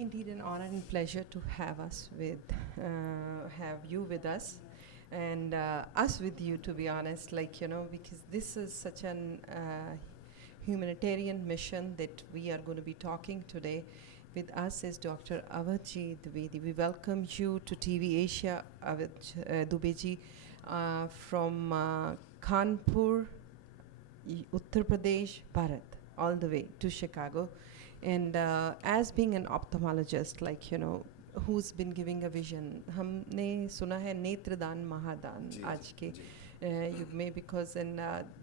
Indeed, an honor and pleasure to have you with us, and us with you. To be honest, because this is such an humanitarian mission that we are going to be talking today. With us is Dr. Awadh Dubey. We welcome you to TV Asia, Awadh Dubey ji, from Kanpur, Uttar Pradesh, Bharat, all the way to Chicago. And as being an ophthalmologist, who's been giving a vision, हमने सुना है नेत्रदान महादान आज के युग में, because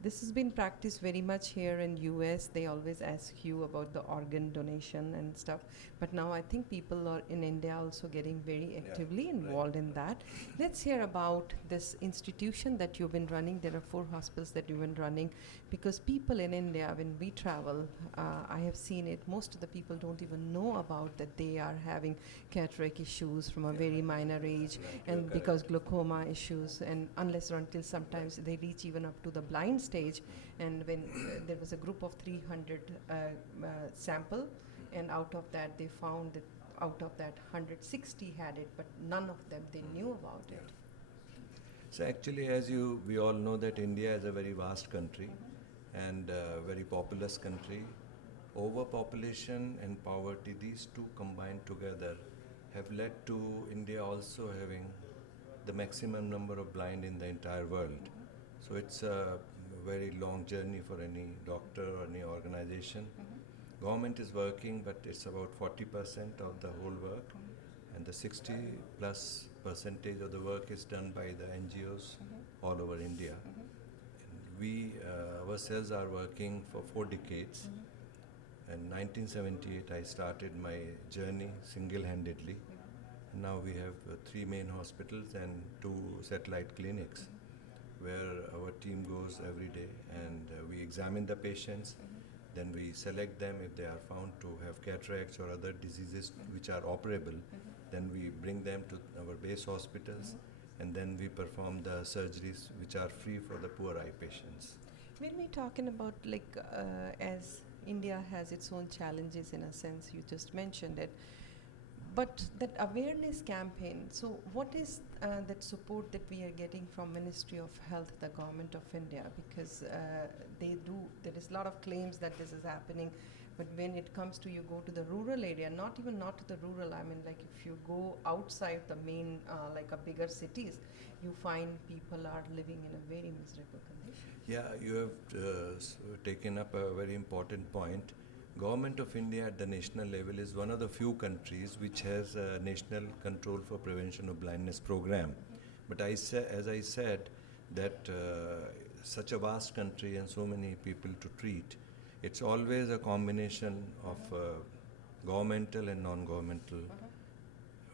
this has been practiced very much here in US. They always ask you about the organ donation and stuff, but now I think people are in India also getting very actively involved in that. Let's hear about this institution that you've been running. There are 4 hospitals that you've been running, because people in India, when we travel, I have seen it, most of the people don't even know about that they are having cataract issues from a very minor age, and because glaucoma issues, and unless or until sometimes they reach even up to the blind stage. And when there was a group of 300 sample, and out of that they found that out of that 160 had it, but none of them they knew about it. So actually, we all know that India is a very vast country and a very populous country. Overpopulation and poverty, these two combined together, have led to India also having the maximum number of blind in the entire world. So it's a very long journey for any doctor or any organization. Government is working, but it's about 40% of the whole work, and the 60 plus percentage of the work is done by the NGOs all over India. And we ourselves are working for 4 decades. In 1978, I started my journey single-handedly. Now we have 3 main hospitals and 2 satellite clinics where our team goes every day, and we examine the patients. Then we select them if they are found to have cataracts or other diseases which are operable. Then we bring them to our base hospitals, and then we perform the surgeries which are free for the poor eye patients. When we're talking about as India has its own challenges in a sense, you just mentioned it, but that awareness campaign, so what is that support that we are getting from Ministry of Health, the government of India? Because there is a lot of claims that this is happening, but when it comes to, you go to the rural area, not to the rural, I mean, like if you go outside the main, bigger cities, you find people are living in a very miserable condition. Yeah, you have taken up a very important point. Government of India at the national level is one of the few countries which has a national control for prevention of blindness program. But as I said, that such a vast country and so many people to treat, it's always a combination of governmental and non-governmental.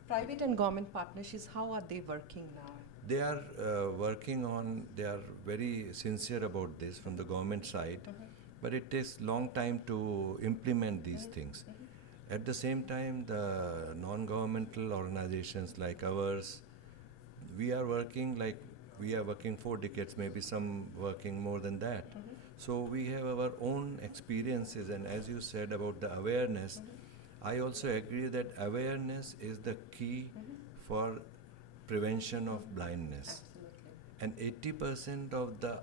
Private and government partnerships, how are they working now? They are they are very sincere about this from the government side, but it takes long time to implement these things. At the same time, the non-governmental organizations like ours, we are working 4 decades, maybe some working more than that. So we have our own experiences, and as you said about the awareness, I also agree that awareness is the key for prevention of blindness. And 80% of the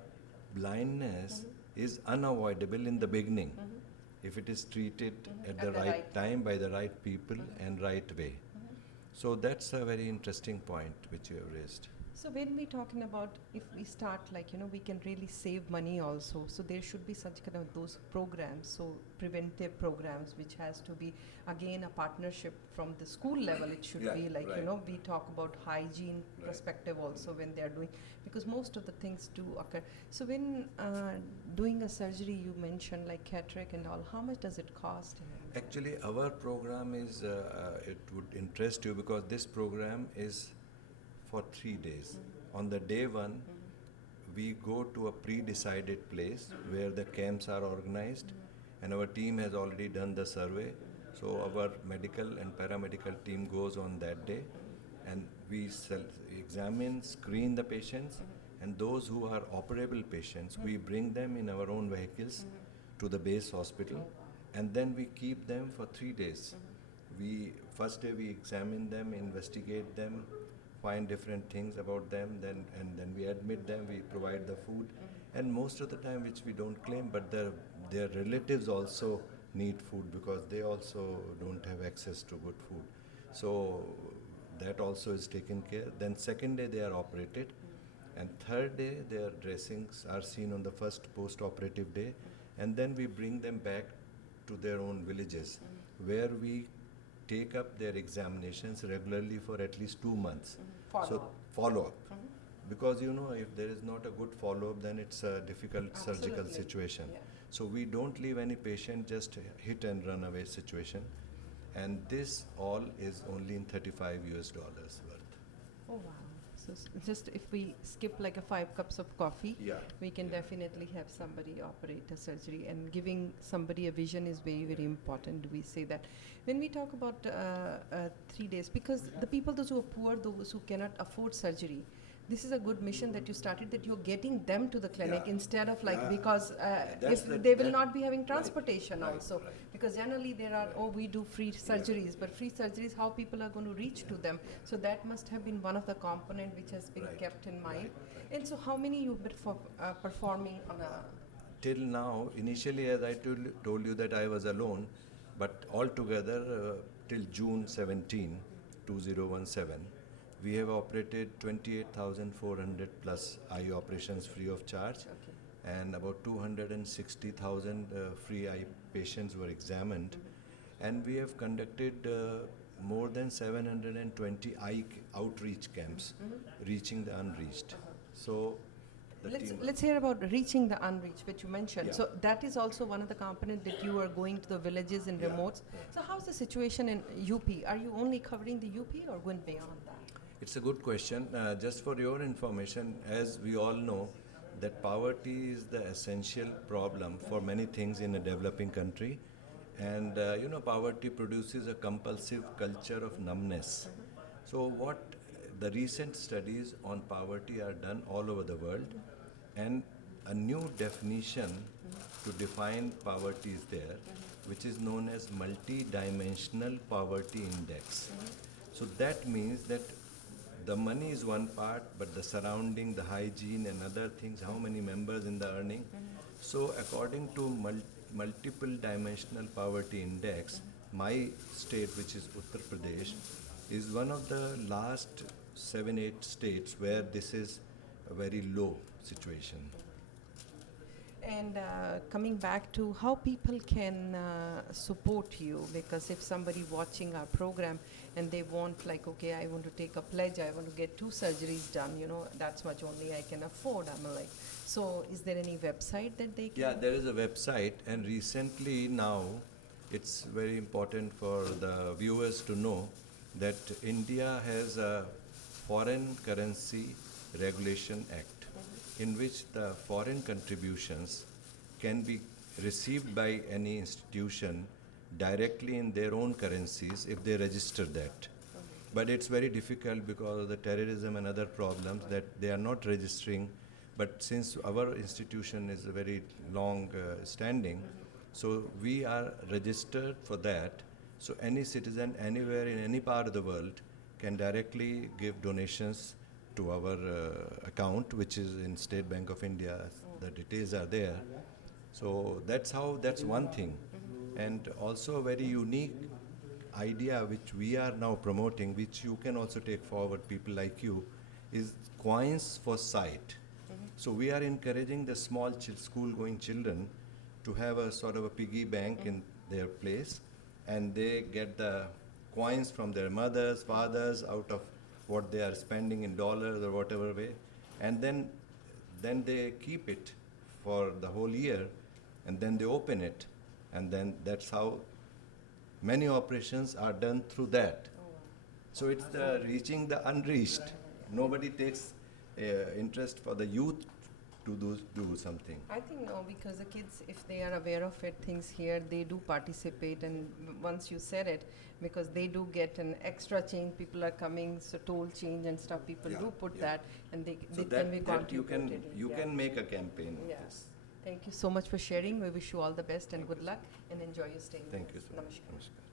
blindness is unavoidable in the beginning if it is treated at the right time by the right people and right way. So that's a very interesting point which you have raised. So when we're talking about, if we start we can really save money also. So there should be such kind of those programs, so preventive programs, which has to be again a partnership from the school level. It should be we talk about hygiene perspective also when they are doing, because most of the things do occur. So when doing a surgery, you mentioned like cataract and all, how much does it cost? Actually, our program is, it would interest you because this program is for 3 days. On the day 1, we go to a pre-decided place where the camps are organized, and our team has already done the survey. So our medical and paramedical team goes on that day, and we examine, screen the patients, and those who are operable patients, we bring them in our own vehicles to the base hospital, and then we keep them for 3 days. we first day we examine them, investigate them, find different things about them, then we admit them, we provide the food, and most of the time, which we don't claim, but their relatives also need food because they also don't have access to good food. So that also is taken care. Then second day they are operated, and third day their dressings are seen on the first post-operative day, and then we bring them back to their own villages, where we take up their examinations regularly for at least 2 months. So follow-up. Because if there is not a good follow-up, then it's a difficult surgical Absolutely. situation. Yeah. So we don't leave any patient just hit and run away situation. And this all is only in $35 worth. Oh wow. So just if we skip like a 5 cups of coffee, Yeah. we can definitely have somebody operate a surgery, and giving somebody a vision is very, very important. We say that when we talk about 3 days, because the people, those who are poor, those who cannot afford surgery, this is a good mission that you started, that you're getting them to the clinic Yeah. instead of like, Yeah. because That's if the- they will that- not be having right, transportation right, also, right. because generally there are, oh, we do free surgeries, but free surgeries, how people are going to reach to them. So that must have been one of the component which has been Right, kept in mind. right. And so how many you've been performing on a, Till now, initially, as I told you that I was alone, but altogether, till June 17, 2017, we have operated 28,400 plus eye operations free of charge, okay. and about 260,000 free eye patients were examined, and we have conducted more than 720 outreach camps, reaching the unreached. So the team. Let's hear about reaching the unreached, which you mentioned. Yeah. So that is also one of the components that you are going to the villages and Yeah, remotes. yeah. So how's the situation in UP? Are you only covering the UP or going beyond that? It's a good question. Just for your information, as we all know, that poverty is the essential problem for many things in a developing country. And poverty produces a compulsive culture of numbness. So, what the recent studies on poverty are done all over the world, and a new definition to define poverty is there, which is known as multi-dimensional poverty index. So that means that the money is one part, but the surrounding, the hygiene and other things, how many members in the earning. So according to multiple dimensional poverty index, my state, which is Uttar Pradesh, is one of the last 7-8 states where this is a very low situation. And coming back to how people can support you, because if somebody watching our program and they want like, okay, I want to take a pledge, I want to get 2 surgeries done, that's much only I can afford. I'm like, so is there any website that they can? Yeah, there is a website, and recently now it's very important for the viewers to know that India has a Foreign Currency Regulation Act, in which the foreign contributions can be received by any institution directly in their own currencies if they register that. But it's very difficult because of the terrorism and other problems that they are not registering. But since our institution is a very long standing, so we are registered for that. So any citizen anywhere in any part of the world can directly give donations to our account, which is in State Bank of India. The details are there. So that's one thing. And also a very unique idea which we are now promoting, which you can also take forward, people like you, is coins for sight. So we are encouraging the small school-going children to have a sort of a piggy bank in their place, and they get the coins from their mothers, fathers, out of what they are spending in dollars or whatever way, and then they keep it for the whole year, and then they open it, and then that's how many operations are done through that. So it's the reaching the unreached. Nobody takes interest for the youth to do something. I think no, because the kids, if they are aware of it, things here, they do participate. And once you said it, because they do get an extra change, people are coming, so toll change and stuff, people do put that, and they So can be that you contributed. can make a campaign of Yeah. this. Thank you so much for sharing. We wish you all the best and good luck, and enjoy your stay. Thank you so much. Namaskar. Namaskar.